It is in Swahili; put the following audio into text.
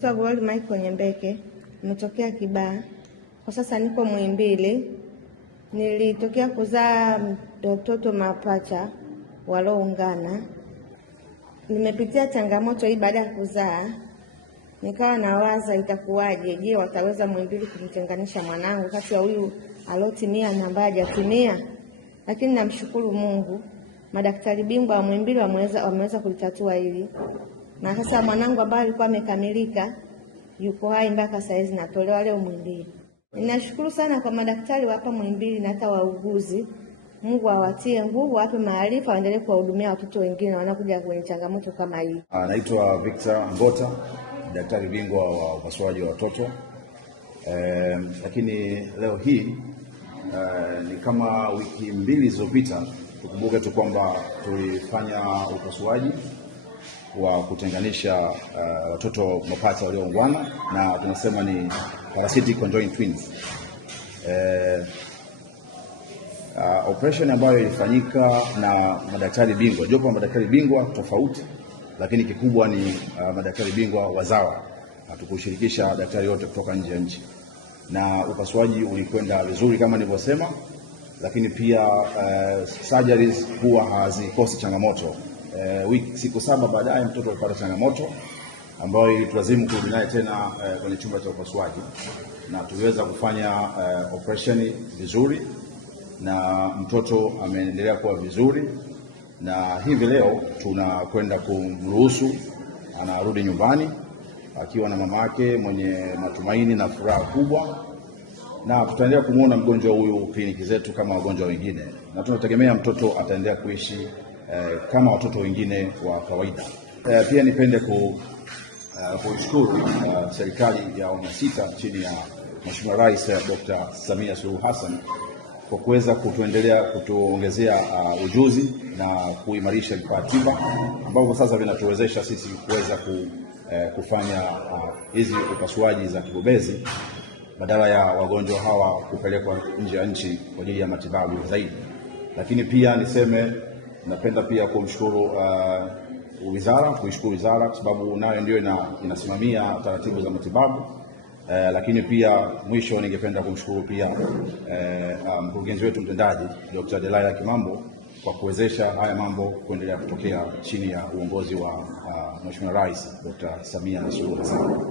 Glory Michael Nyembeke, nimetokea Kibaha. Kwa sasa niko Muhimbili. Nilitokea kuzaa watoto mapacha walioungana. Nimepitia changamoto hii baada ya kuzaa. Nikawa nawaza itakuwaje, je, wataweza Muhimbili kumtenganisha mwanangu kati ya huyu aliotimia na ambaye hajatimia? Lakini namshukuru Mungu, madaktari bingwa wa Muhimbili wameweza kulitatua hili. Na sasa mwanangu ambaye alikuwa amekamilika yuko hai mpaka saa hizi, natolewa leo Muhimbili. Ninashukuru sana kwa madaktari wa hapa Muhimbili na hata wauguzi. Mungu awatie nguvu, wape maarifa, waendelee kuwahudumia watoto wengine wanakuja kwenye changamoto kama hii. Naitwa Victor Ngota, daktari bingwa wa upasuaji wa watoto. Lakini leo hii ni kama wiki mbili zilizopita, tukumbuke tu kwamba tulifanya upasuaji wa kutenganisha watoto mapacha walioungana, na tunasema ni parasitic conjoined twins. Operation ambayo ilifanyika na madaktari bingwa, jopo la madaktari bingwa tofauti, lakini kikubwa ni madaktari bingwa wazawa. Hatukushirikisha daktari wote kutoka nje ya nchi, na upasuaji ulikwenda vizuri kama nilivyosema. Lakini pia surgeries huwa hazikosi changamoto. Siku 7 baadaye mtoto alipata changamoto ambayo ilitulazimu kurudi naye tena kwenye chumba cha upasuaji, na tuliweza kufanya operation vizuri, na mtoto ameendelea kuwa vizuri, na hivi leo tunakwenda kumruhusu anarudi nyumbani akiwa na mama yake mwenye matumaini na furaha kubwa, na tutaendelea kumuona mgonjwa huyu kliniki zetu kama wagonjwa wengine, na tunategemea mtoto ataendelea kuishi kama watoto wengine wa kawaida. Pia nipende kushukuru serikali ya awamu ya 6 chini ya Mheshimiwa Rais Dr. Samia Suluhu Hassan kwa kuweza kutuongezea ujuzi na kuimarisha vifaa tiba ambavyo sasa vinatuwezesha sisi kuweza kufanya hizi upasuaji za kibobezi badala ya wagonjwa hawa kupelekwa nje ya nchi kwa ajili ya matibabu zaidi. Lakini pia niseme, napenda pia kuishukuru wizara kwa sababu nayo ndio inasimamia taratibu za matibabu. Lakini pia mwisho ningependa kumshukuru pia mkurugenzi wetu mtendaji Dr. Delilah Kimambo kwa kuwezesha haya mambo kuendelea kutokea chini ya uongozi wa Mheshimiwa Rais Dr. Samia Suluhu Hassan.